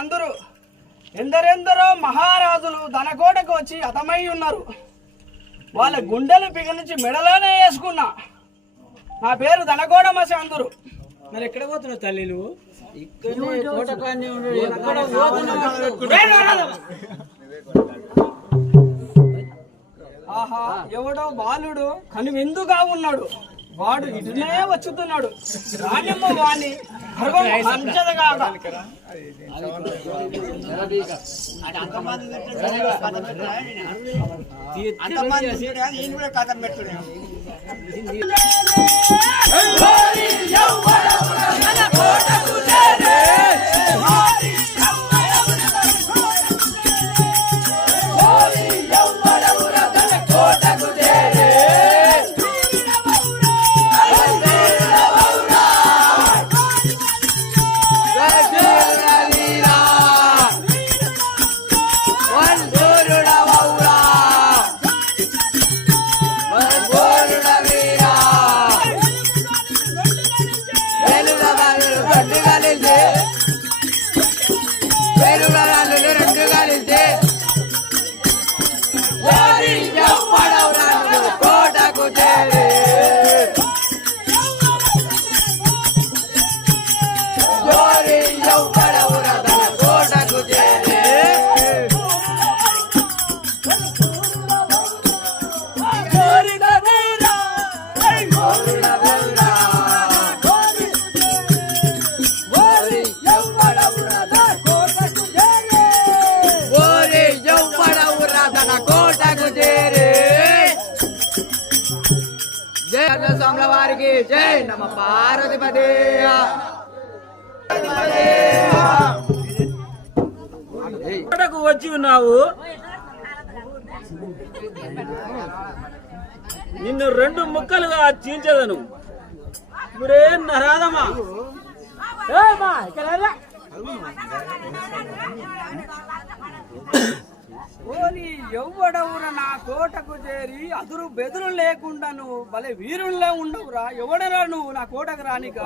అందరూ ఎందరెందరో మహారాజులు ధనకోటకు వచ్చి హతమై ఉన్నారు. వాళ్ళ గుండెలు పిగలించి మెడలోనే వేసుకున్నా. నా పేరు ధనకోట మసి. అందరూ మరి ఎక్కడ పోతున్నావు తల్లి నువ్వు? ఆహా, ఎవడో బాలుడు కనువిందుగా ఉన్నాడు. వాడు ఇటునే వచ్చుతున్నాడు. రాణ్యమ్మ వాణి కథం పెట్టున్నాడు. వారికి జై నమ పార్వతీపదే. వచ్చి ఉన్నావు, నిన్ను రెండు ముక్కలుగా చీల్చదను. ఇప్పుడే నరాదమా ఎవడవుర నా కోటకు చేరి అదురు బెదురు లేకుండా నువ్వు భలే వీరుల్లో ఉండవురా. ఎవడరా నువ్వు నా కోటకు రానిక?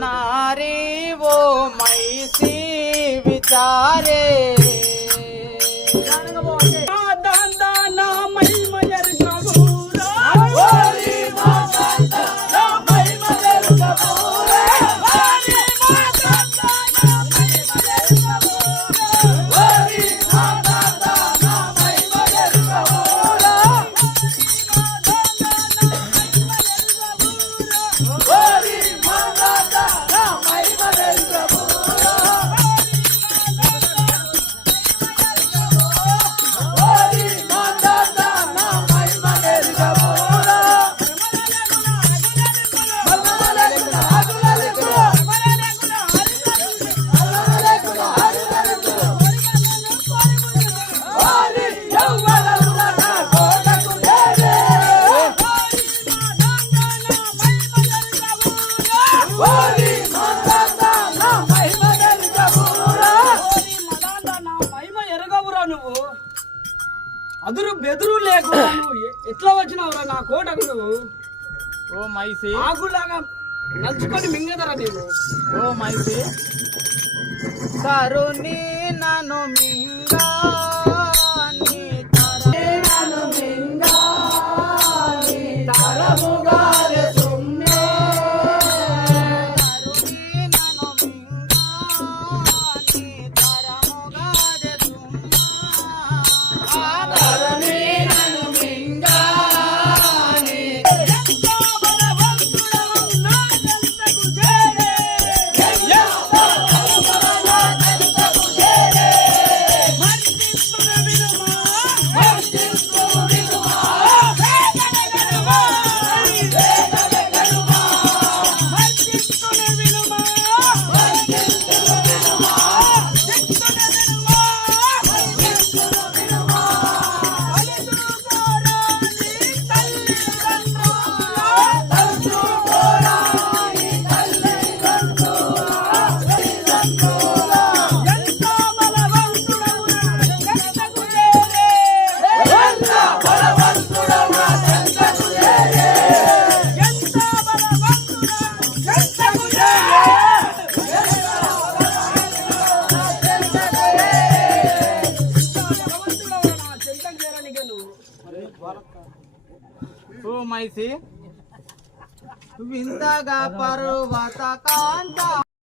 नारी वो मैसी विचारे అదురు బెదురు లేకుండా నువ్వు ఎట్లా వచ్చినావురా నా కోటకు నువ్వు? ఓ మైసి ఆకులాగా నలుచుకొని మింగదరా నీవు. ఓ మైసి తరుణి నన్ను మింగా నీ తరుణి నన్ను మింగా నీ తరముగాలే సుమ్మే తరుణి నన్ను మింగా నీ తరముగాలే సుమ్మా తరుణి నన్ను మింగా నీ ఓ మైసి వింతగా పర్వత కాంత